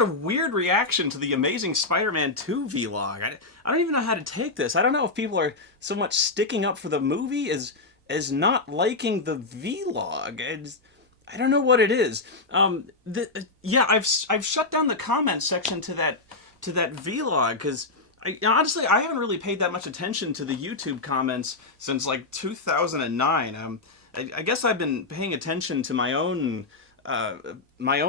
such a weird reaction to the Amazing Spider-Man 2 vlog. I don't even know how to take this. I don't know if people are so much sticking up for the movie as not liking the vlog. I don't know what it is. Yeah, I've shut down the comment section to that vlog because honestly I haven't really paid that much attention to the YouTube comments since like 2009. I guess I've been paying attention to my own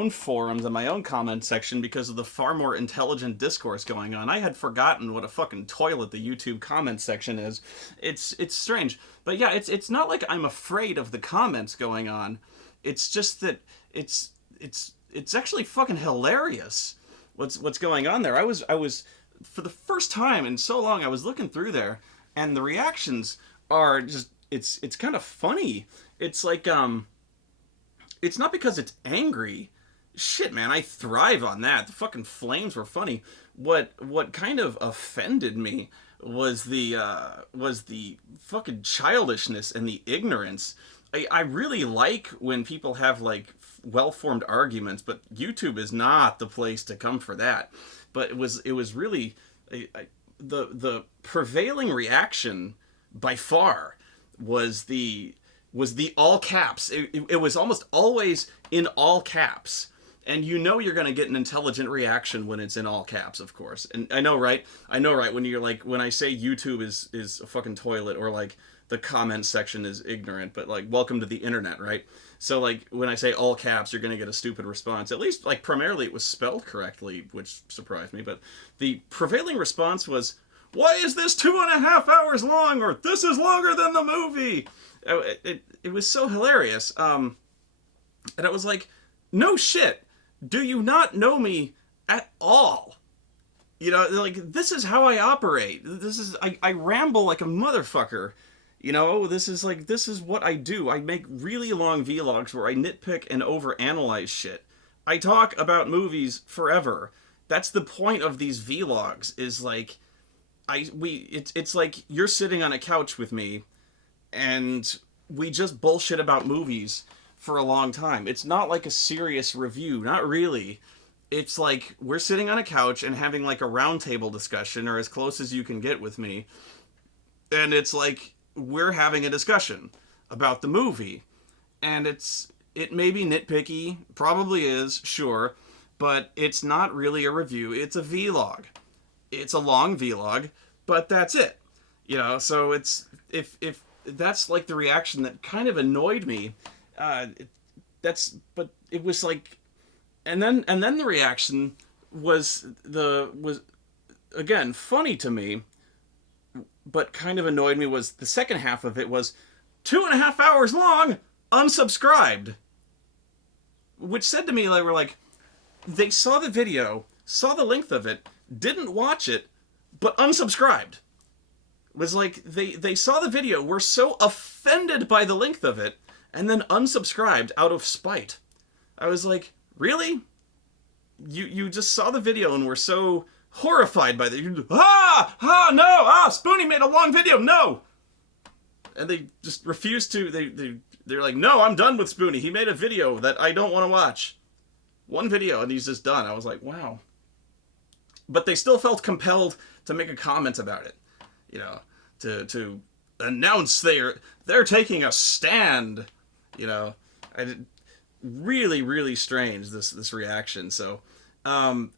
forums and my own comment section because of the far more intelligent discourse going on. I had forgotten what a fucking toilet the YouTube comment section is. It's strange, but yeah, it's not like I'm afraid of the comments going on. It's just that it's actually fucking hilarious what's going on there. I was for the first time in so long I was looking through there, and the reactions are just it's kind of funny. It's like it's not because it's angry. Shit, man, I thrive on that. The fucking flames were funny. What kind of offended me was the fucking childishness and the ignorance. I really like when people have like well-formed arguments, but YouTube is not the place to come for that. But it was really the prevailing reaction by far was the all caps. It was almost always in all caps. And you know you're going to get an intelligent reaction when it's in all caps, of course. And I know, right? When you're like, when I say YouTube is a fucking toilet, or like the comment section is ignorant, but like, welcome to the internet, right? So like, when I say all caps, you're going to get a stupid response. At least, like, primarily it was spelled correctly, which surprised me. But the prevailing response was, why is this 2.5 hours long? Or this is longer than the movie. It was so hilarious. And I was like, no shit. Do you not know me at all? You know, like, this is how I operate. I ramble like a motherfucker. You know, this is what I do. I make really long vlogs where I nitpick and overanalyze shit. I talk about movies forever. That's the point of these vlogs, is like, it's like you're sitting on a couch with me and we just bullshit about movies for a long time. It's not like a serious review, not really. It's like we're sitting on a couch and having like a roundtable discussion, or as close as you can get with me. And it's like we're having a discussion about the movie. And it may be nitpicky, probably is, sure, but it's not really a review. It's a vlog. It's a long vlog, but that's it. You know, so it's if that's like the reaction that kind of annoyed me. But it was like, and then the reaction was again funny to me, but kind of annoyed me, was the second half of it was 2.5 hours long, unsubscribed, which said to me, like, we're like, they saw the video, saw the length of it, didn't watch it, but unsubscribed. It was like they saw the video, were so offended by the length of it, and then unsubscribed out of spite. I was like, really? You just saw the video and were so horrified by the no, Spoony made a long video, no. And they just refused to. They're like, no, I'm done with Spoony. He made a video that I don't want to watch. One video and he's just done. I was like, wow. But they still felt compelled to make a comment about it, you know, to announce they're taking a stand, you know. Really, really strange, this reaction. So I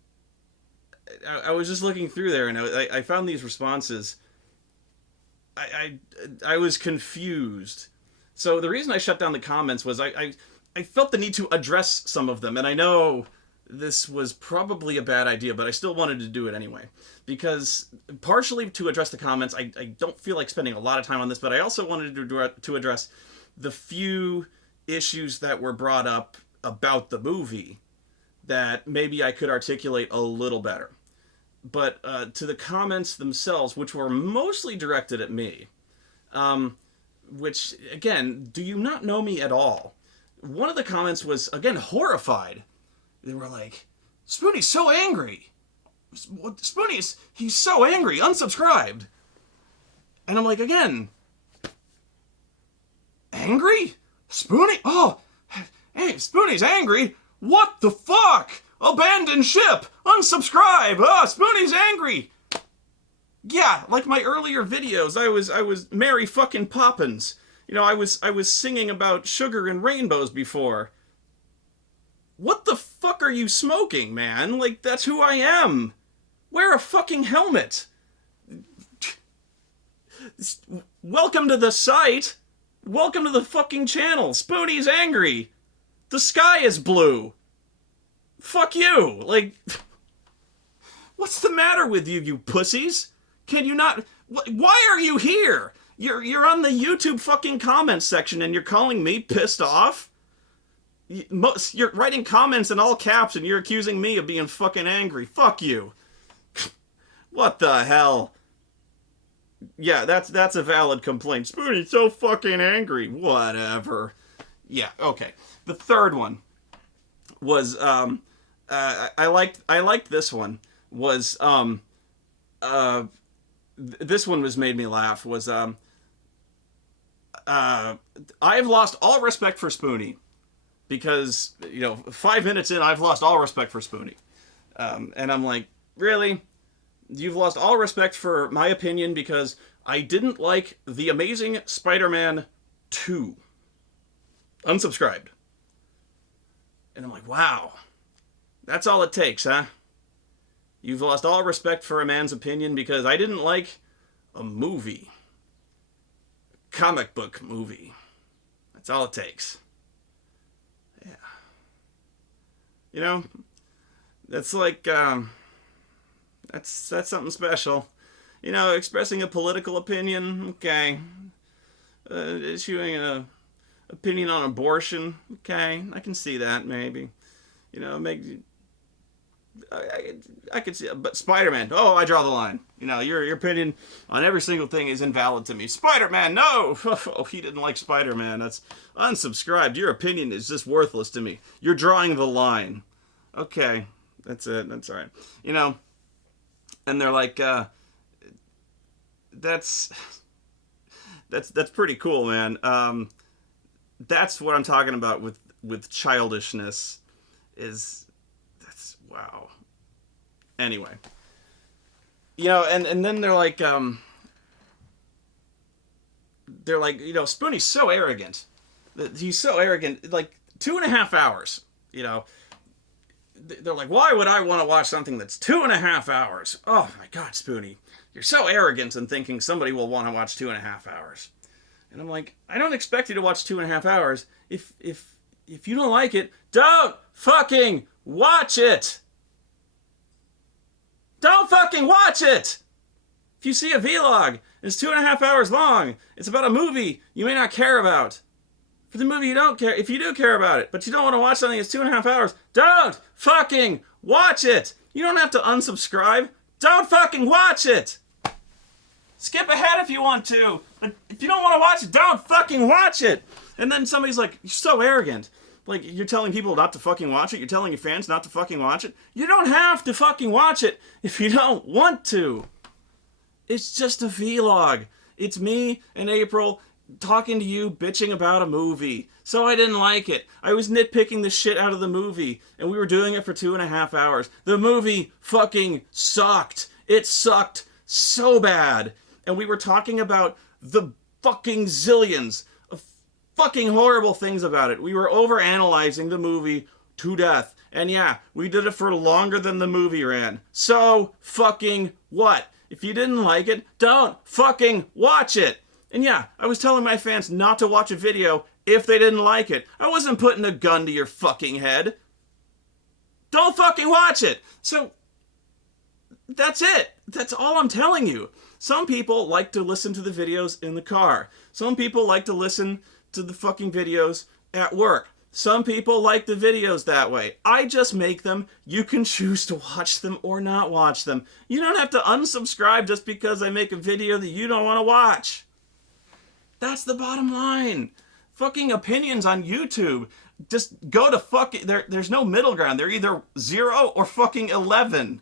was just looking through there, and I found these responses. I was confused. So the reason I shut down the comments was I felt the need to address some of them, and I know this was probably a bad idea, but I still wanted to do it anyway. Because partially to address the comments, I don't feel like spending a lot of time on this, but I also wanted to address the few issues that were brought up about the movie that maybe I could articulate a little better. But to the comments themselves, which were mostly directed at me, which, again, do you not know me at all? One of the comments was, again, horrified. They were like, Spoony's so angry. He's so angry, unsubscribed. And I'm like, again, angry? Spoony? Oh, hey, Spoony's angry? What the fuck? Abandon ship! Unsubscribe! Spoony's angry! Yeah, like my earlier videos, I was Mary fucking Poppins. You know, I was singing about sugar and rainbows before. What the fuck are you smoking, man? Like, that's who I am. Wear a fucking helmet. Welcome to the site. Welcome to the fucking channel. Spoony's angry. The sky is blue. Fuck you. Like, what's the matter with you, you pussies? Can you not... Why are you here? You're on the YouTube fucking comments section and you're calling me pissed off? You're writing comments in all caps and you're accusing me of being fucking angry. Fuck you. What the hell? Yeah, that's a valid complaint. Spoony's so fucking angry. Whatever. Yeah, okay. The third one was I liked this one. Was this one made me laugh. Was I've lost all respect for Spoony because, you know, 5 minutes in, I've lost all respect for Spoony. And I'm like, really? You've lost all respect for my opinion because I didn't like The Amazing Spider-Man 2. Unsubscribed. And I'm like, wow. That's all it takes, huh? You've lost all respect for a man's opinion because I didn't like a movie. A comic book movie. That's all it takes. Yeah. You know, that's like, that's something special. You know, expressing a political opinion, okay. Issuing an opinion on abortion, okay. I can see that, maybe. You know, I could see it. But Spider-Man, oh, I draw the line. You know, your opinion on every single thing is invalid to me. Spider-Man, no! Oh, he didn't like Spider-Man. That's unsubscribed. Your opinion is just worthless to me. You're drawing the line. Okay, that's it. That's all right. You know, and they're like, that's pretty cool, man. That's what I'm talking about with childishness. That's wow. Anyway, you know, and then they're like, you know, Spoonie's so arrogant. He's so arrogant. Like 2.5 hours. You know, they're like, why would I want to watch something that's 2.5 hours? Oh my God, Spoony, you're so arrogant in thinking somebody will want to watch 2.5 hours. And I'm like, I don't expect you to watch 2.5 hours. If you don't like it, don't fucking watch it. Don't fucking watch it. If you see a vlog and it's 2.5 hours long, it's about a movie you may not care about. For the movie you don't care, if you do care about it, but you don't want to watch something that's 2.5 hours, don't fucking watch it. You don't have to unsubscribe. Don't fucking watch it. Skip ahead if you want to. But if you don't want to watch it, don't fucking watch it. And then somebody's like, you're so arrogant. Like, you're telling people not to fucking watch it. You're telling your fans not to fucking watch it. You don't have to fucking watch it if you don't want to. It's just a vlog. It's me and April talking to you, bitching about a movie. So I didn't like it. I was nitpicking the shit out of the movie, and we were doing it for 2.5 hours. The movie fucking sucked. It sucked so bad. And we were talking about the fucking zillions of fucking horrible things about it. We were overanalyzing the movie to death. And yeah, we did it for longer than the movie ran. So fucking what? If you didn't like it, don't fucking watch it. And yeah, I was telling my fans not to watch a video if they didn't like it. I wasn't putting a gun to your fucking head. Don't fucking watch it. So that's it. That's all I'm telling you. Some people like to listen to the videos in the car. Some people like to listen to the fucking videos at work. Some people like the videos that way. I just make them. You can choose to watch them or not watch them. You don't have to unsubscribe just because I make a video that you don't want to watch. That's the bottom line. Fucking opinions on YouTube. Just go to fucking... There's no middle ground. They're either 0 or fucking 11.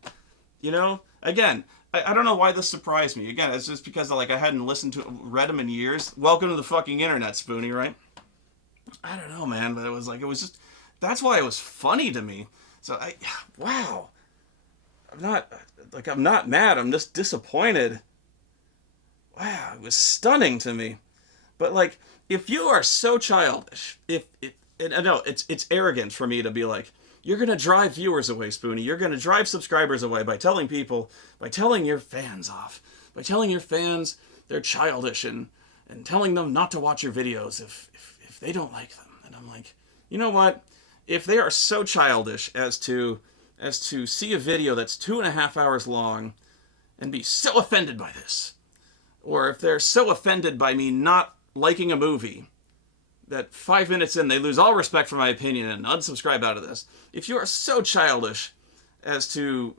You know? Again... I don't know why this surprised me. Again, it's just because I hadn't read them in years. Welcome to the fucking internet, Spoony, right? I don't know, man, but it was just, that's why it was funny to me. So wow. I'm not mad. I'm just disappointed. Wow, it was stunning to me. But like, if you are so childish, if and I know it's arrogant for me to be like, you're gonna drive viewers away, Spoony. You're gonna drive subscribers away by telling people, by telling your fans off, by telling your fans they're childish and telling them not to watch your videos if they don't like them. And I'm like, you know what? If they are so childish as to see a video that's 2.5 hours long and be so offended by this, or if they're so offended by me not liking a movie that 5 minutes in they lose all respect for my opinion and unsubscribe out of this. If you are so childish as to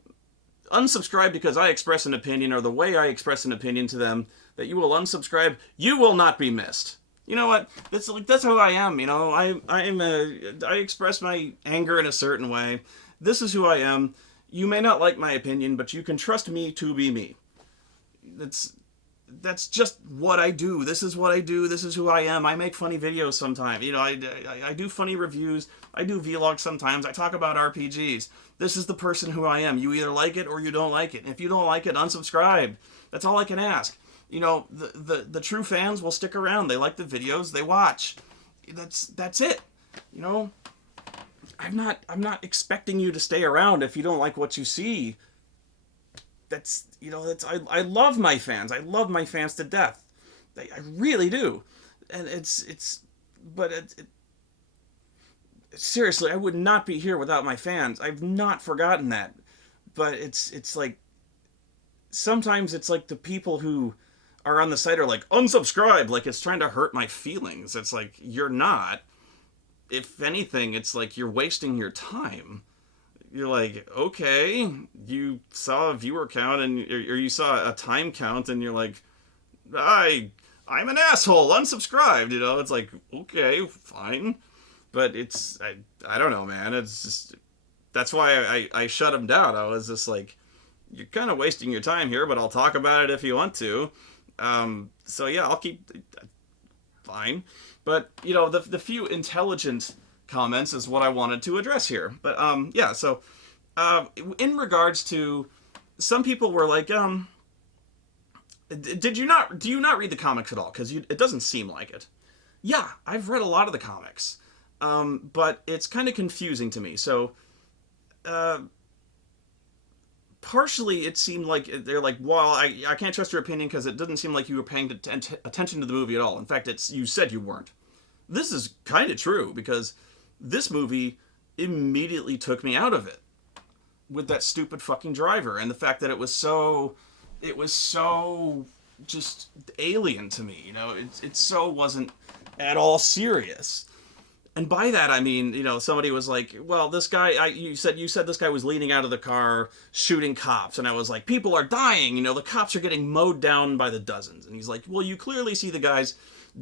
unsubscribe because I express an opinion or the way I express an opinion to them that you will unsubscribe, you will not be missed. You know what? That's who I am. You know, I express my anger in a certain way. This is who I am. You may not like my opinion, but you can trust me to be me. That's just what I do. This is what I do. This is who I am. I make funny videos sometimes. You know, I do funny reviews. I do vlogs sometimes. I talk about RPGs. This is the person who I am. You either like it or you don't like it. If you don't like it, unsubscribe. That's all I can ask. You know, the true fans will stick around. They like the videos. They watch. That's it. You know, I'm not expecting you to stay around if you don't like what you see. I love my fans. I love my fans to death. I really do. And seriously, I would not be here without my fans. I've not forgotten that. But it's like, sometimes it's like the people who are on the site are like, unsubscribe, like it's trying to hurt my feelings. It's like, you're not. If anything, it's like you're wasting your time. You're like, okay, you saw a viewer count or you saw a time count and you're like, I'm an asshole, unsubscribed, you know? It's like, okay, fine. But I don't know, man. It's just, that's why I shut him down. I was just like, you're kind of wasting your time here, but I'll talk about it if you want to. So yeah, I'll keep, fine. But, you know, the few intelligent comments is what I wanted to address here. But yeah, so in regards to, some people were like, do you not read the comics at all? Because it doesn't seem like it. Yeah, I've read a lot of the comics, but it's kind of confusing to me. So partially it seemed like they're like, well, I can't trust your opinion because it doesn't seem like you were paying attention to the movie at all. In fact, you said you weren't. This is kind of true, because this movie immediately took me out of it with that stupid fucking driver and the fact that it was so just alien to me. You know, it so wasn't at all serious. And by that I mean, you know, somebody was like, well, this guy, you said this guy was leaning out of the car shooting cops, and I was like, people are dying, you know, the cops are getting mowed down by the dozens. And he's like, well, you clearly see the guys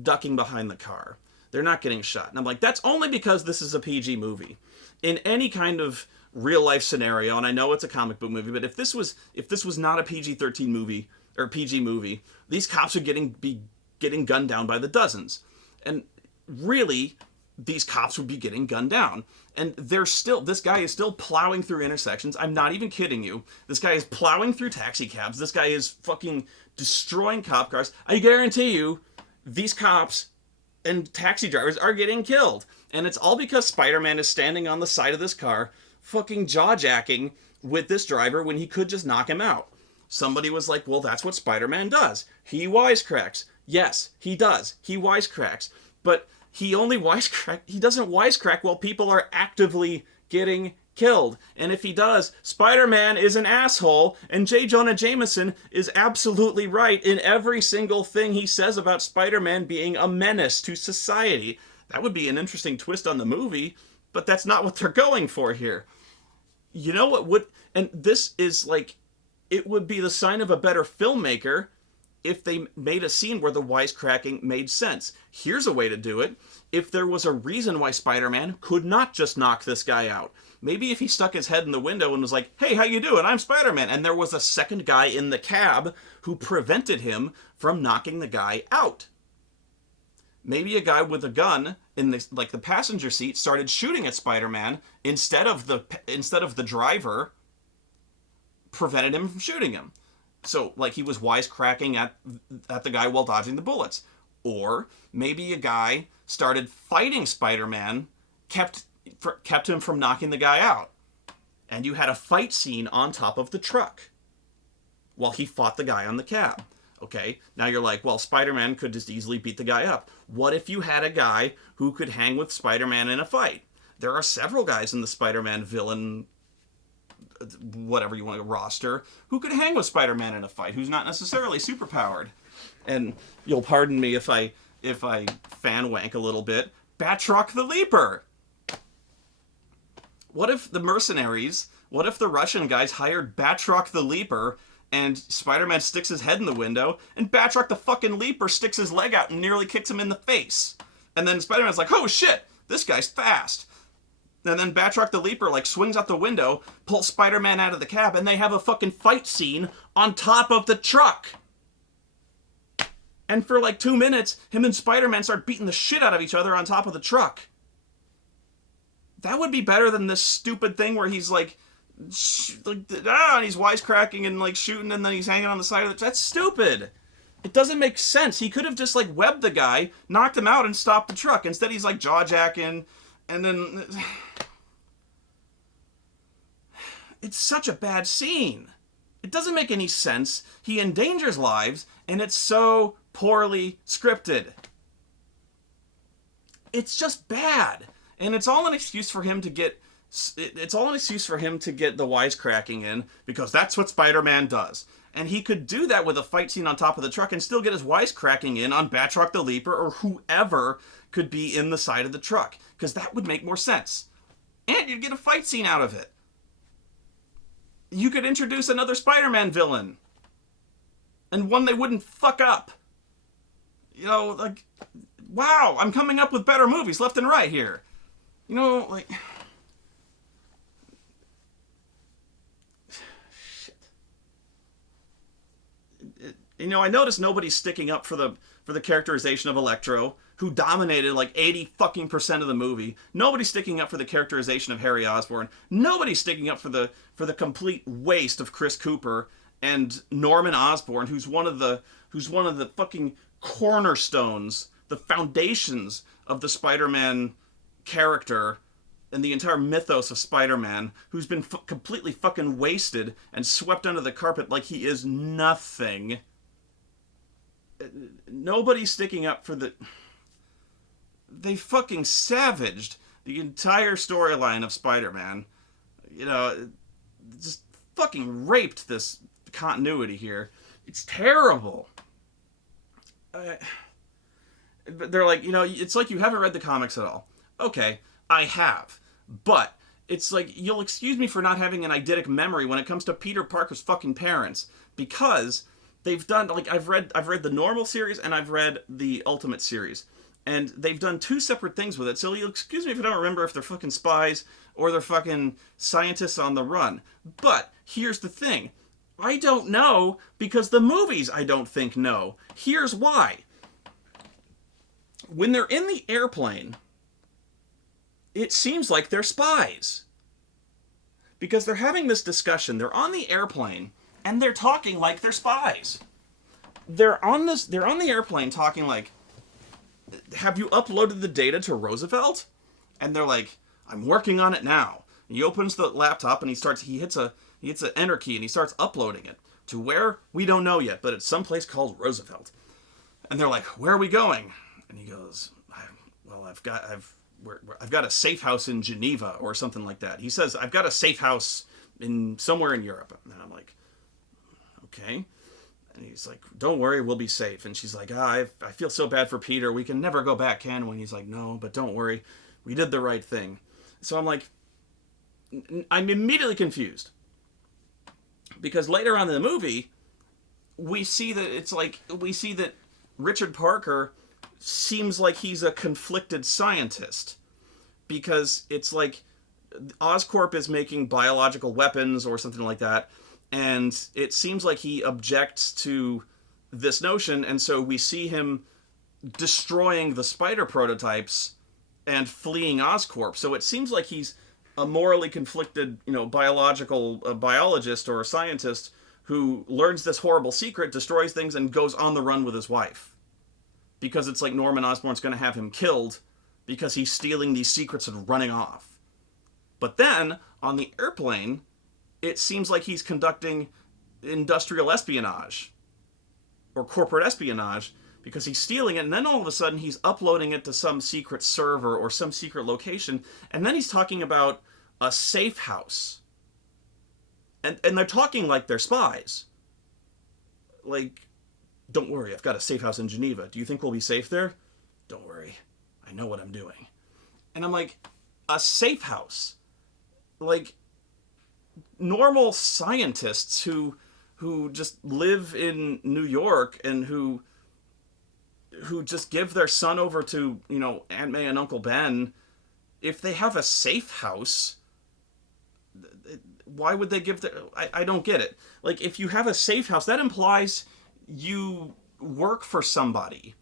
ducking behind the car. They're not getting shot. And I'm like, that's only because this is a PG movie. In any kind of real life scenario, and I know it's a comic book movie, but if this was not a PG-13 movie or PG movie, these cops would be getting gunned down by the dozens. And really, these cops would be getting gunned down. And this guy is still plowing through intersections. I'm not even kidding you. This guy is plowing through taxi cabs. This guy is fucking destroying cop cars. I guarantee you, these cops and taxi drivers are getting killed. And it's all because Spider-Man is standing on the side of this car, fucking jaw-jacking with this driver when he could just knock him out. Somebody was like, well, that's what Spider-Man does. He wisecracks. Yes, he does. He wisecracks. But he doesn't wisecrack while people are actively getting killed. And if he does, Spider-Man is an asshole, and J. Jonah Jameson is absolutely right in every single thing he says about Spider-Man being a menace to society. That would be an interesting twist on the movie, but that's not what they're going for here. You know what would, and this is like, it would be the sign of a better filmmaker if they made a scene where the wisecracking made sense. Here's a way to do it. If there was a reason why Spider-Man could not just knock this guy out. Maybe if he stuck his head in the window and was like, hey, how you doing? I'm Spider-Man. And there was a second guy in the cab who prevented him from knocking the guy out. Maybe a guy with a gun in the passenger seat started shooting at Spider-Man instead of the driver prevented him from shooting him. So like he was wisecracking at the guy while dodging the bullets. Or maybe a guy started fighting Spider-Man, kept him from knocking the guy out. And you had a fight scene on top of the truck while he fought the guy on the cab. Okay, now you're like, well, Spider-Man could just easily beat the guy up. What if you had a guy who could hang with Spider-Man in a fight? There are several guys in the Spider-Man villain, whatever you want to roster, who could hang with Spider-Man in a fight, who's not necessarily superpowered. And you'll pardon me if I fan wank a little bit. Batroc the Leaper. What if the Russian guys hired Batroc the Leaper, and Spider-Man sticks his head in the window, and Batroc the fucking Leaper sticks his leg out and nearly kicks him in the face. And then Spider-Man's like, oh shit, this guy's fast. And then Batroc the Leaper like swings out the window, pulls Spider-Man out of the cab, and they have a fucking fight scene on top of the truck. And for like 2 minutes, him and Spider-Man start beating the shit out of each other on top of the truck. That would be better than this stupid thing where he's like, and he's wisecracking and like shooting, and then he's hanging on the side of the... That's stupid. It doesn't make sense. He could have just like webbed the guy, knocked him out, and stopped the truck. Instead, he's like jaw-jacking, and then... It's such a bad scene. It doesn't make any sense. He endangers lives, and it's so poorly scripted. It's just bad. And it's all an excuse for him to get... It's all an excuse for him to get the wisecracking in, because that's what Spider-Man does. And he could do that with a fight scene on top of the truck and still get his wisecracking in on Batroc the Leaper or whoever could be in the side of the truck, because that would make more sense. And you'd get a fight scene out of it. You could introduce another Spider-Man villain. And one they wouldn't fuck up. You know, like, wow, I'm coming up with better movies left and right here. You know, like... Shit. You know, I noticed nobody's sticking up for the characterization of Electro, who dominated like 80% of the movie. Nobody's sticking up for the characterization of Harry Osborn. Nobody's sticking up for the complete waste of Chris Cooper and Norman Osborn, who's one of the fucking cornerstones, the foundations of the Spider-Man character and the entire mythos of Spider-Man, who's been completely fucking wasted and swept under the carpet like he is nothing. Nobody's sticking up for the... They fucking savaged the entire storyline of Spider-Man. You know, just fucking raped this continuity here. It's terrible. They're like, you know, it's like you haven't read the comics at all. Okay, I have. But it's like, you'll excuse me for not having an eidetic memory when it comes to Peter Parker's fucking parents. Because they've done, like, I've read the normal series and I've read the Ultimate series. And they've done two separate things with it. So you'll excuse me if I don't remember if they're fucking spies or they're fucking scientists on the run. But here's the thing. I don't know because the movies I don't think know. Here's why. When they're in the airplane, it seems like they're spies. Because they're having this discussion. They're on the airplane and they're talking like they're spies. They're on the airplane talking like, have you uploaded the data to Roosevelt? And they're like, I'm working on it now. And he opens the laptop and he hits an enter key and he starts uploading it to where we don't know yet, but it's someplace called Roosevelt. And they're like, where are we going? And he goes, I've got a safe house in Geneva or something like that. He says, I've got a safe house in somewhere in Europe. And I'm like, okay. And he's like, don't worry, we'll be safe. And she's like, I feel so bad for Peter. We can never go back, can we? And he's like, no, but don't worry. We did the right thing. So I'm like, I'm immediately confused. Because later on in the movie, we see that Richard Parker seems like he's a conflicted scientist. Because it's like Oscorp is making biological weapons or something like that. And it seems like he objects to this notion, and so we see him destroying the spider prototypes and fleeing Oscorp. So it seems like he's a morally conflicted, biological biologist or a scientist who learns this horrible secret, destroys things, and goes on the run with his wife. Because it's like Norman Osborn's going to have him killed because he's stealing these secrets and running off. But then, on the airplane, it seems like he's conducting industrial espionage or corporate espionage because he's stealing it, and then all of a sudden he's uploading it to some secret server or some secret location, and then he's talking about a safe house. And they're talking like they're spies. Like, don't worry, I've got a safe house in Geneva. Do you think we'll be safe there? Don't worry, I know what I'm doing. And I'm like, a safe house? Like, normal scientists who just live in New York and who just give their son over to, Aunt May and Uncle Ben, if they have a safe house, why would they give their... I don't get it. Like, if you have a safe house, that implies you work for somebody.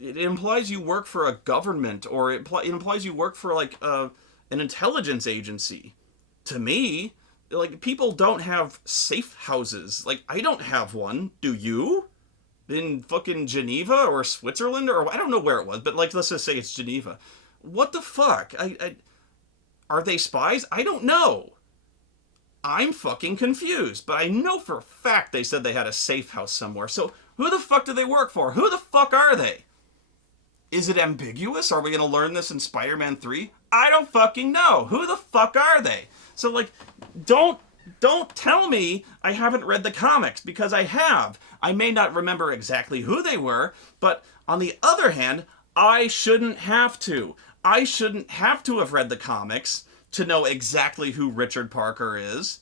It implies you work for a government, or it implies you work for, like, an intelligence agency. To me, like, people don't have safe houses. Like, I don't have one. Do you? In fucking Geneva or Switzerland, or I don't know where it was, but, like, let's just say it's Geneva. What the fuck? Are they spies? I don't know. I'm fucking confused, but I know for a fact they said they had a safe house somewhere. So who the fuck do they work for? Who the fuck are they? Is it ambiguous? Are we going to learn this in Spider-Man 3? I don't fucking know. Who the fuck are they? So, like, don't tell me I haven't read the comics, because I have. I may not remember exactly who they were, but on the other hand, I shouldn't have to. I shouldn't have to have read the comics to know exactly who Richard Parker is.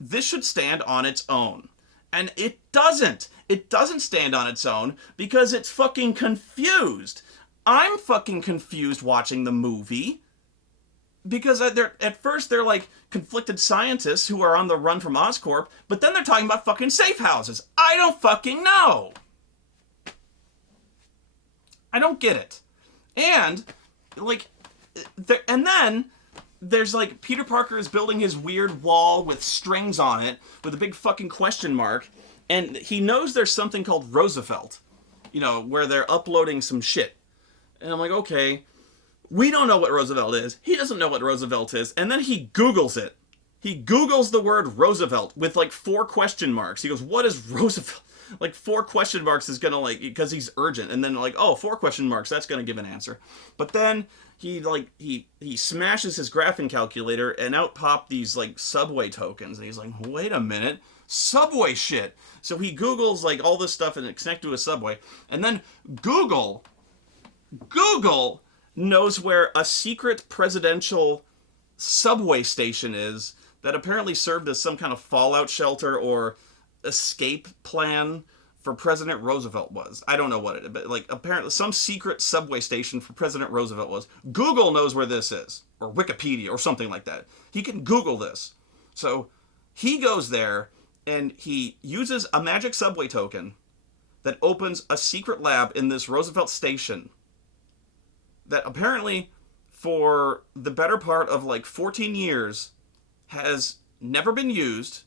This should stand on its own. And it doesn't. It doesn't stand on its own because it's fucking confused. I'm fucking confused watching the movie. Because at first they're like conflicted scientists who are on the run from Oscorp, but then they're talking about fucking safe houses. I don't fucking know. I don't get it. And, like, and then there's, like, Peter Parker is building his weird wall with strings on it with a big fucking question mark, and he knows there's something called Roosevelt, where they're uploading some shit. And I'm like, okay, we don't know what Roosevelt is. He doesn't know what Roosevelt is. And then he Googles it. He Googles the word Roosevelt with, like, 4 question marks. He goes, what is Roosevelt? Like, 4 question marks is gonna, like, because he's urgent. And then, like, 4 question marks, that's gonna give an answer. But then he smashes his graphing calculator, and out pop these, like, subway tokens. And he's like, wait a minute, subway shit. So he Googles, like, all this stuff and it's connected to a subway. And then Google knows where a secret presidential subway station is that apparently served as some kind of fallout shelter or escape plan for President Roosevelt was. I don't know what it, but, like, apparently some secret subway station for President Roosevelt was. Google knows where this is, or Wikipedia, or something like that. He can Google this. So he goes there and he uses a magic subway token that opens a secret lab in this Roosevelt station that apparently for the better part of, like, 14 years has never been used,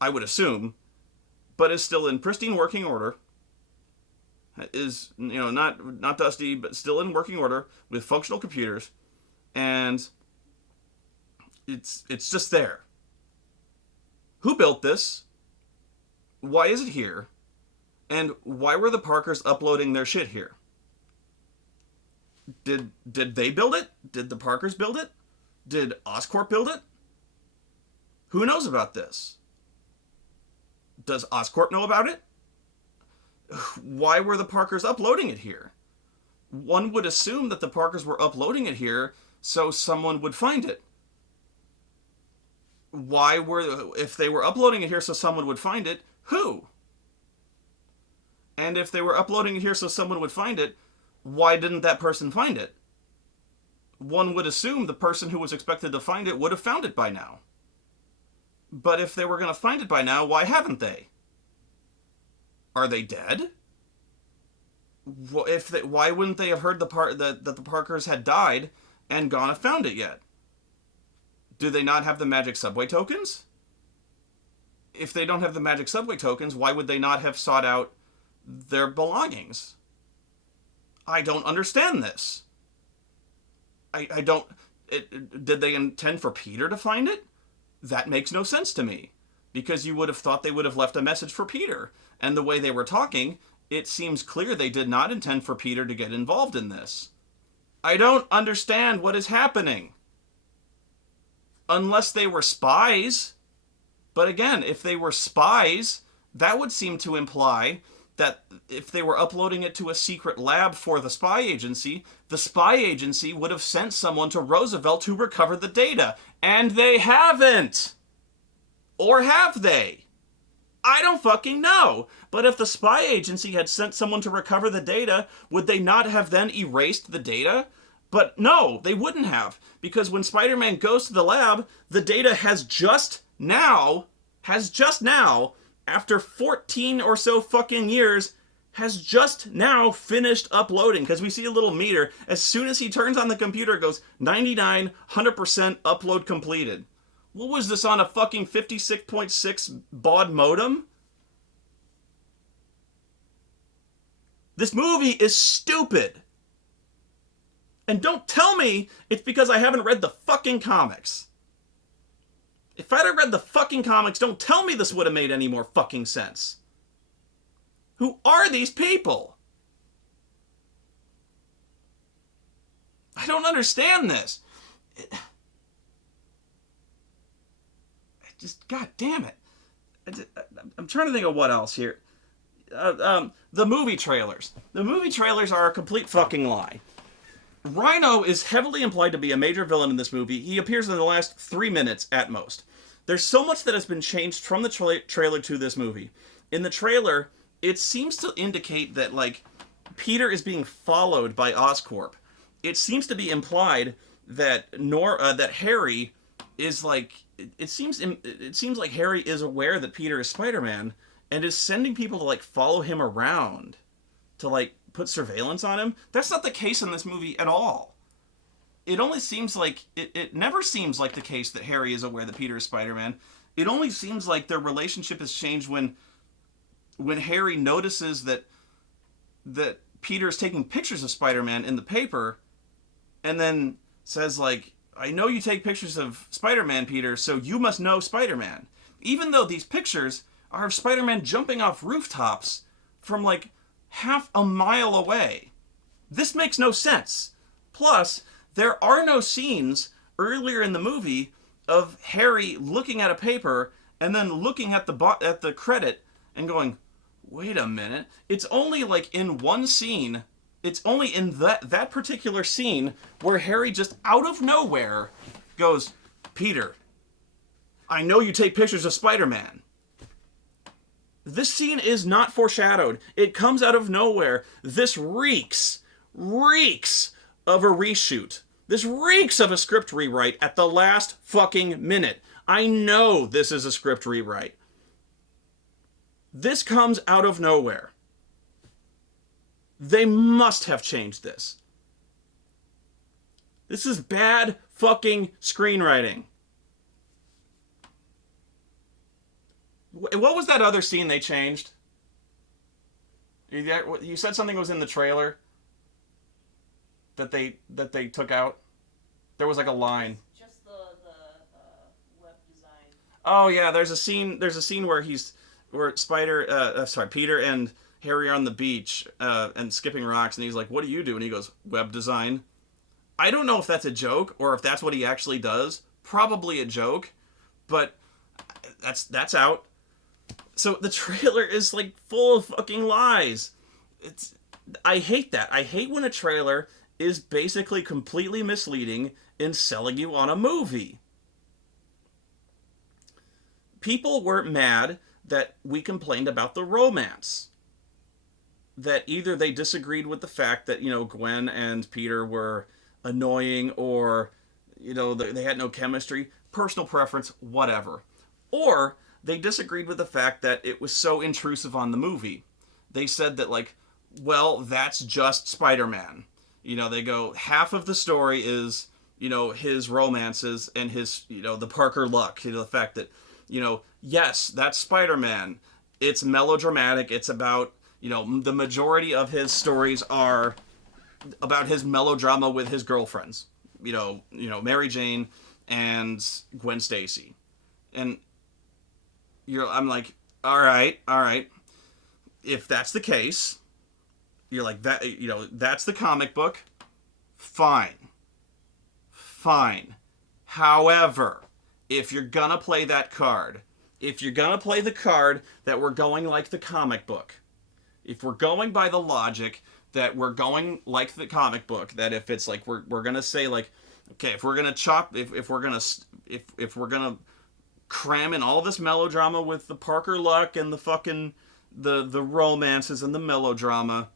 I would assume, but is still in pristine working order. Is, not dusty, but still in working order with functional computers, and it's just there. Who built this? Why is it here? And why were the Parkers uploading their shit here? Did they build it? Did the Parkers build it? Did Oscorp build it? Who knows about this? Does Oscorp know about it? Why were the Parkers uploading it here? One would assume that the Parkers were uploading it here so someone would find it. If they were uploading it here so someone would find it, who? And if they were uploading it here so someone would find it, why didn't that person find it? One would assume the person who was expected to find it would have found it by now. But if they were going to find it by now, why haven't they? Are they dead? Why wouldn't they have heard that the Parkers had died and gone and found it yet? Do they not have the magic subway tokens? If they don't have the magic subway tokens, why would they not have sought out their belongings? I don't understand this. I don't. Did they intend for Peter to find it? That makes no sense to me. Because you would have thought they would have left a message for Peter. And the way they were talking, it seems clear they did not intend for Peter to get involved in this. I don't understand what is happening. Unless they were spies. But again, if they were spies, that would seem to imply that if they were uploading it to a secret lab for the spy agency would have sent someone to Roosevelt to recover the data. And they haven't! Or have they? I don't fucking know. But if the spy agency had sent someone to recover the data, would they not have then erased the data? But no, they wouldn't have. Because when Spider-Man goes to the lab, the data has just now, after 14 or so fucking years, has just now finished uploading. Because we see a little meter. As soon as he turns on the computer, it goes 99, 100% upload completed. What was this, on a fucking 56.6 baud modem? This movie is stupid. And don't tell me it's because I haven't read the fucking comics. If I'd have read the fucking comics, don't tell me this would have made any more fucking sense. Who are these people? I don't understand this. God damn it. I'm trying to think of what else here. The movie trailers. The movie trailers are a complete fucking lie. Rhino is heavily implied to be a major villain in this movie. He appears in the last 3 minutes at most. There's so much that has been changed from the trailer to this movie. In the trailer, it seems to indicate that, like, Peter is being followed by Oscorp. It seems to be implied that that Harry is like... It seems like Harry is aware that Peter is Spider-Man and is sending people to, like, follow him around to, like, put surveillance on him. That's not the case in this movie at all. It only seems like... It never seems like the case that Harry is aware that Peter is Spider-Man. It only seems like their relationship has changed when Harry notices that Peter is taking pictures of Spider-Man in the paper and then says, like, I know you take pictures of Spider-Man, Peter, so you must know Spider-Man. Even though these pictures are of Spider-Man jumping off rooftops from, like, half a mile away. This makes no sense. Plus, there are no scenes earlier in the movie of Harry looking at a paper and then looking at the credit and going, wait a minute. It's only, like, in one scene... It's only in that particular scene where Harry just out of nowhere goes, Peter, I know you take pictures of Spider-Man. This scene is not foreshadowed. It comes out of nowhere. This reeks of a reshoot. This reeks of a script rewrite at the last fucking minute. I know this is a script rewrite. This comes out of nowhere. They must have changed this. This is bad fucking screenwriting. What was that other scene they changed? You said something was in the trailer that they took out. There was like a line. Just the web design. Oh yeah, there's a scene where Peter and Harry are on the beach and skipping rocks, and he's like, what do you do? And he goes, web design. I don't know if that's a joke or if that's what he actually does. Probably a joke, but that's out. So the trailer is, like, full of fucking lies. I hate that. I hate when a trailer is basically completely misleading in selling you on a movie. People were mad that we complained about the romance. That either they disagreed with the fact that, Gwen and Peter were annoying, or, they had no chemistry, personal preference, whatever. Or they disagreed with the fact that it was so intrusive on the movie. They said that, like, well, that's just Spider-Man. You know, they go, half of the story is, you know, his romances and his, you know, the Parker luck, you know, the fact that, you know, yes, that's Spider-Man. It's melodramatic. It's about, you know, the majority of his stories are about his melodrama with his girlfriends. Mary Jane and Gwen Stacy. And I'm like, all right, all right. If that's the case, you're like that, you know, that's the comic book. Fine. Fine. However, if you're gonna play that card, if you're gonna play the card that we're going like the comic book, if we're going by the logic that we're going like the comic book, that if it's like we're gonna say like, okay, if we're gonna chop, if we're gonna cram in all this melodrama with the Parker luck and the fucking the romances and the melodrama,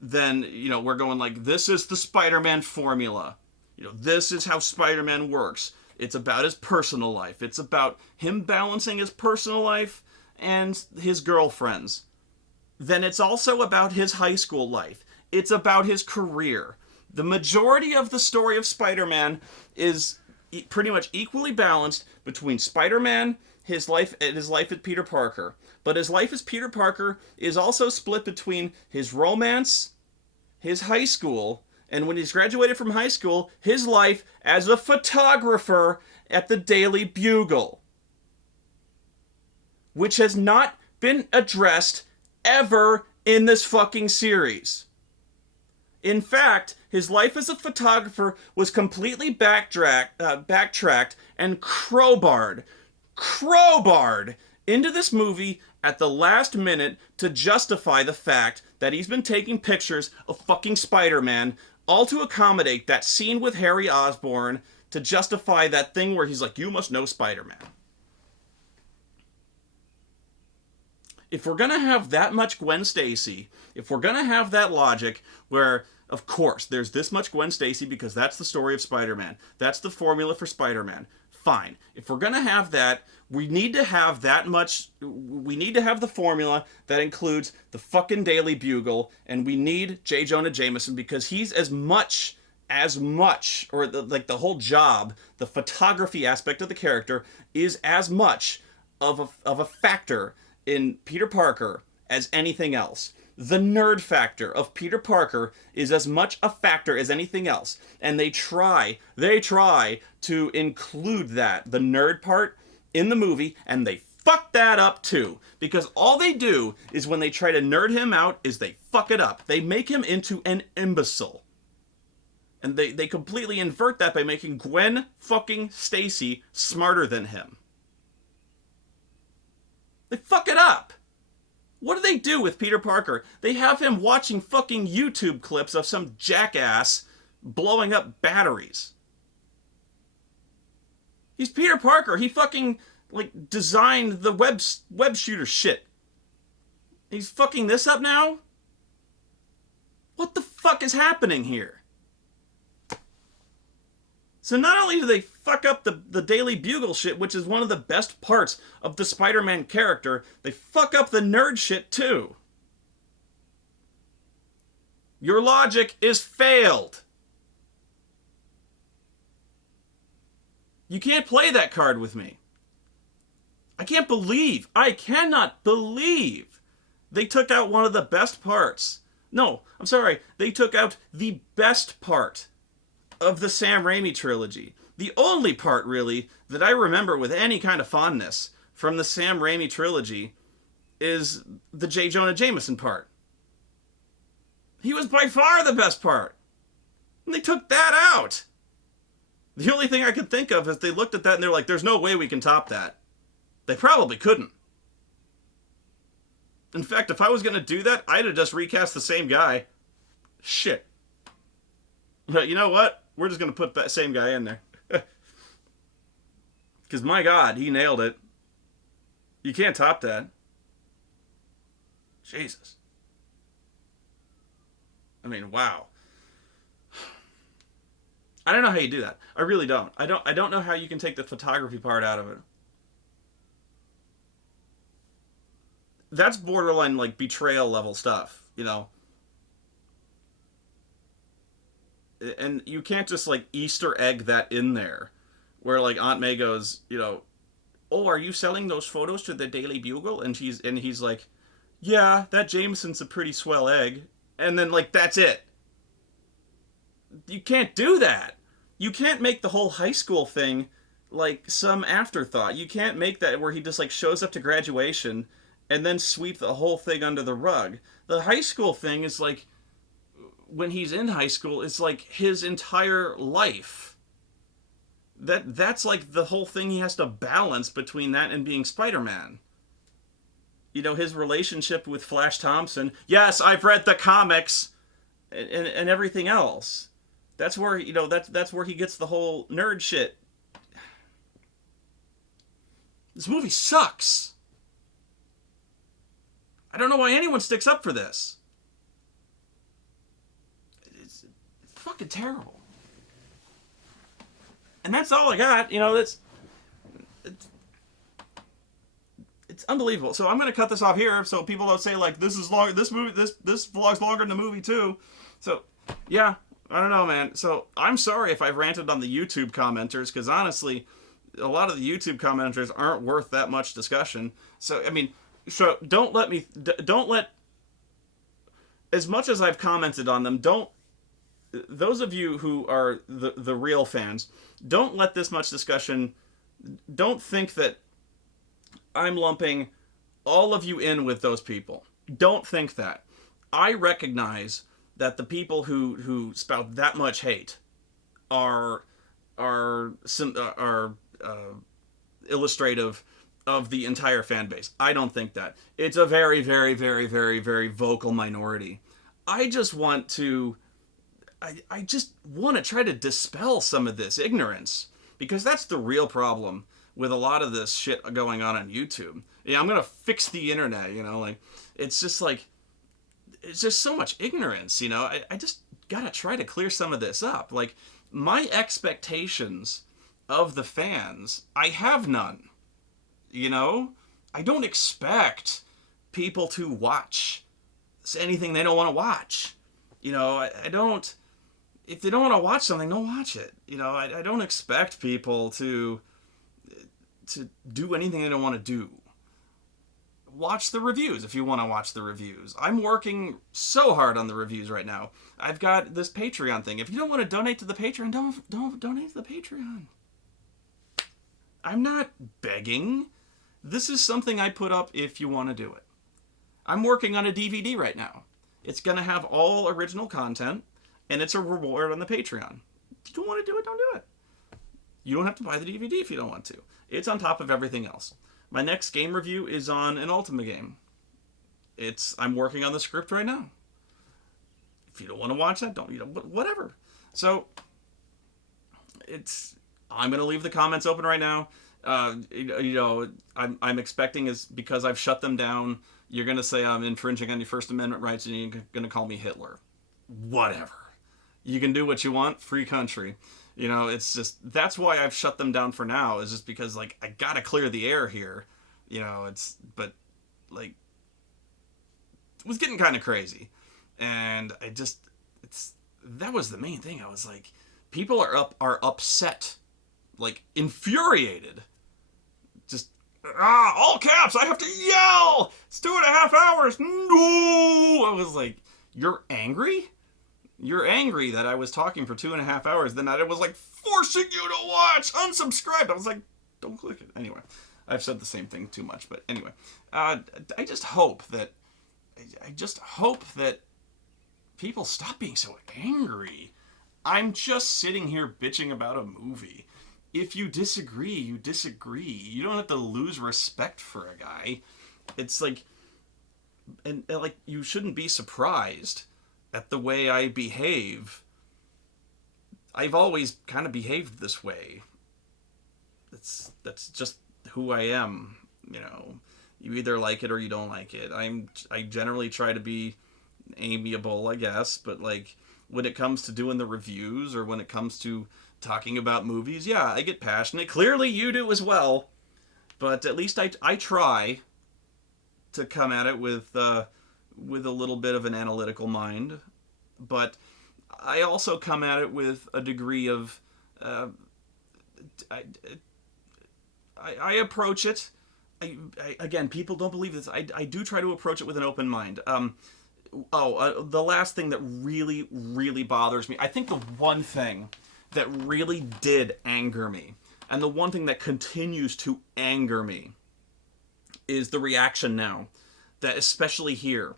then, you know, we're going like, this is the Spider-Man formula. You know, this is how Spider-Man works. It's about his personal life. It's about him balancing his personal life and his girlfriends. Then it's also about his high school life. It's about his career. The majority of the story of Spider-Man is pretty much equally balanced between Spider-Man, his life as Peter Parker. But his life as Peter Parker is also split between his romance, his high school, and when he's graduated from high school, his life as a photographer at the Daily Bugle, which has not been addressed ever in this fucking series. In fact, his life as a photographer was completely backtracked and crowbarred into this movie at the last minute to justify the fact that he's been taking pictures of fucking Spider-Man, all to accommodate that scene with Harry Osborn, to justify that thing where he's like, you must know Spider-Man. If we're going to have that much Gwen Stacy, if we're going to have that logic where, of course, there's this much Gwen Stacy because that's the story of Spider-Man, that's the formula for Spider-Man, fine. If we're going to have that, we need to have the formula that includes the fucking Daily Bugle, and we need J. Jonah Jameson because he's as much, or the whole job, the photography aspect of the character is as much of a factor in Peter Parker as anything else. The nerd factor of Peter Parker is as much a factor as anything else. And they try to include that, the nerd part, in the movie, and they fuck that up too. Because all they do is when they try to nerd him out is they fuck it up. They make him into an imbecile. And they completely invert that by making Gwen fucking Stacy smarter than him. They fuck it up. What do they do with Peter Parker? They have him watching fucking YouTube clips of some jackass blowing up batteries. He's Peter Parker. He fucking, like, designed the web shooter shit. He's fucking this up now? What the fuck is happening here? So not only do they fuck up the Daily Bugle shit, which is one of the best parts of the Spider-Man character, they fuck up the nerd shit too. Your logic is failed. You can't play that card with me. I cannot believe they took out one of the best parts. No, I'm sorry, they took out the best part of the Sam Raimi trilogy. The only part, really, that I remember with any kind of fondness from the Sam Raimi trilogy is the J. Jonah Jameson part. He was by far the best part. And they took that out. The only thing I could think of is they looked at that and they're like, there's no way we can top that. They probably couldn't. In fact, if I was going to do that, I'd have just recast the same guy. Shit. But you know what? We're just going to put that same guy in there. Because my God, he nailed it. You can't top that. Jesus. I mean, wow. I don't know how you do that. I really don't. I don't know how you can take the photography part out of it. That's borderline, like, betrayal level stuff, you know? and you can't just like Easter egg that in there, where like Aunt May goes, oh, are you selling those photos to the Daily Bugle? And he's like, yeah, that Jameson's a pretty swell egg, and then like that's it. You can't do that. You can't make the whole high school thing like some afterthought. You can't make that where he just like shows up to graduation and then sweep the whole thing under the rug. The high school thing is like when he's in high school, it's like his entire life. That's like the whole thing he has to balance between that and being Spider-Man. His relationship with Flash Thompson. Yes, I've read the comics and everything else. That's where that's where he gets the whole nerd shit. This movie sucks. I don't know why anyone sticks up for this. It's fucking terrible. And that's all I got. It's unbelievable. So I'm gonna cut this off here so people don't say like this is long. This vlog's longer than the movie too. So yeah, I don't know, man. So I'm sorry if I've ranted on the YouTube commenters because honestly, a lot of the YouTube commenters aren't worth that much discussion. So I mean, don't let as much as I've commented on them. Don't those of you who are the real fans, don't let this much discussion. Don't think that I'm lumping all of you in with those people. Don't think that. I recognize that the people who spout that much hate are illustrative of the entire fan base. I don't think that. It's a very, very, very, very, very vocal minority. I just want to try to dispel some of this ignorance because that's the real problem with a lot of this shit going on YouTube. Yeah, I'm gonna fix the internet. Like it's just so much ignorance. I just gotta try to clear some of this up. Like my expectations of the fans, I have none. I don't expect people to watch anything they don't want to watch. I don't. If they don't want to watch something, don't watch it. I don't expect people to do anything they don't want to do. Watch the reviews if you want to watch the reviews. I'm working so hard on the reviews right now. I've got this Patreon thing. If you don't want to donate to the Patreon, don't donate to the Patreon. I'm not begging. This is something I put up if you want to do it. I'm working on a DVD right now. It's going to have all original content, and it's a reward on the Patreon. If you don't want to do it, don't do it. You don't have to buy the DVD if you don't want to. It's on top of everything else. My next game review is on an Ultima game. I'm working on the script right now. If you don't want to watch that, don't, but whatever. So, I'm going to leave the comments open right now. I'm expecting is because I've shut them down, you're going to say I'm infringing on your First Amendment rights and you're going to call me Hitler. Whatever. You can do what you want, free country. It's just, that's why I've shut them down for now, is just because, like, I gotta clear the air here. But, like, it was getting kind of crazy. And that was the main thing. I was like, people are upset, like, infuriated. Just, all caps, I have to yell! It's 2.5 hours! No! I was like, you're angry? You're angry that I was talking for 2.5 hours, then I was like forcing you to watch, unsubscribe. I was like, don't click it. Anyway, I've said the same thing too much, but anyway, I just hope that people stop being so angry. I'm just sitting here bitching about a movie. If you disagree, you disagree. You don't have to lose respect for a guy. It's like, and like, you shouldn't be surprised at the way I behave. I've always kind of behaved this way. That's just who I am. You either like it or you don't like it. I generally try to be amiable, I guess, but like when it comes to doing the reviews or when it comes to talking about movies, yeah, I get passionate. Clearly you do as well, but at least I try to come at it with a little bit of an analytical mind. But I also come at it with a degree of uh, I, I approach it. Again, people don't believe this. I do try to approach it with an open mind. The last thing that really, really bothers me, I think the one thing that really did anger me, and the one thing that continues to anger me, is the reaction now, that especially here,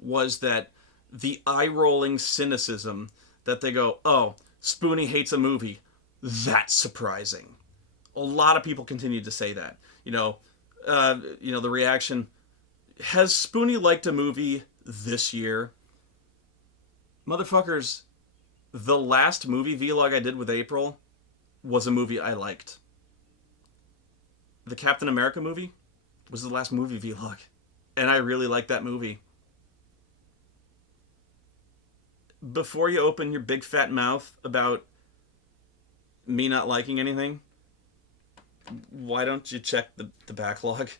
was that the eye rolling cynicism that they go, oh, Spoony hates a movie. That's surprising. A lot of people continue to say that. The reaction, has Spoony liked a movie this year? Motherfuckers, the last movie vlog I did with April was a movie I liked. The Captain America movie was the last movie vlog, and I really liked that movie. Before you open your big fat mouth about me not liking anything, why don't you check the backlog?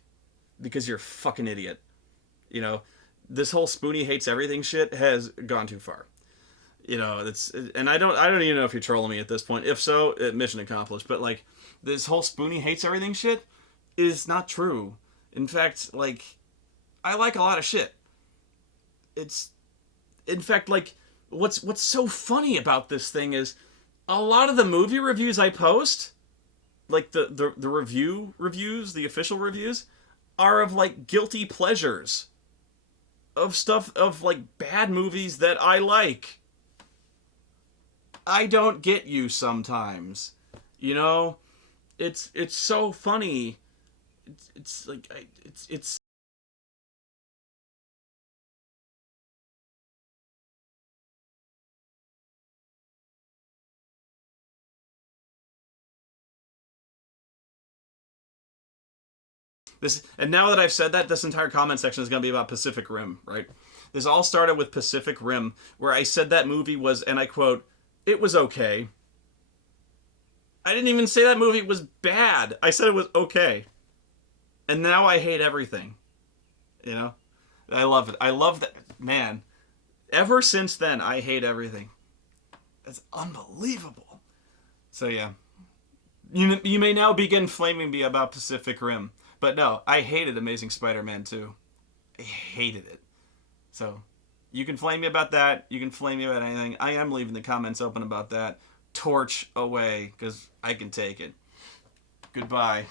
Because you're a fucking idiot. You know, this whole Spoony hates everything shit has gone too far. And I don't even know if you're trolling me at this point. If so, mission accomplished. But like, this whole Spoony hates everything shit is not true. In fact, like, I like a lot of shit. It's, in fact, like, what's so funny about this thing is a lot of the movie reviews I post, like the reviews, the official reviews, are of like guilty pleasures of stuff, of like bad movies that I like. I don't get you sometimes. You know, it's so funny. It's like it's this. And now that I've said that, this entire comment section is going to be about Pacific Rim, right? This all started with Pacific Rim, where I said that movie was, and I quote, "It was okay." I didn't even say that movie was bad. I said it was okay. And now I hate everything. You know? I love it. I love that. Man, ever since then, I hate everything. That's unbelievable. So, yeah. You may now begin flaming me about Pacific Rim. But no, I hated Amazing Spider-Man 2. I hated it. So, you can flame me about that. You can flame me about anything. I am leaving the comments open about that. Torch away, because I can take it. Goodbye.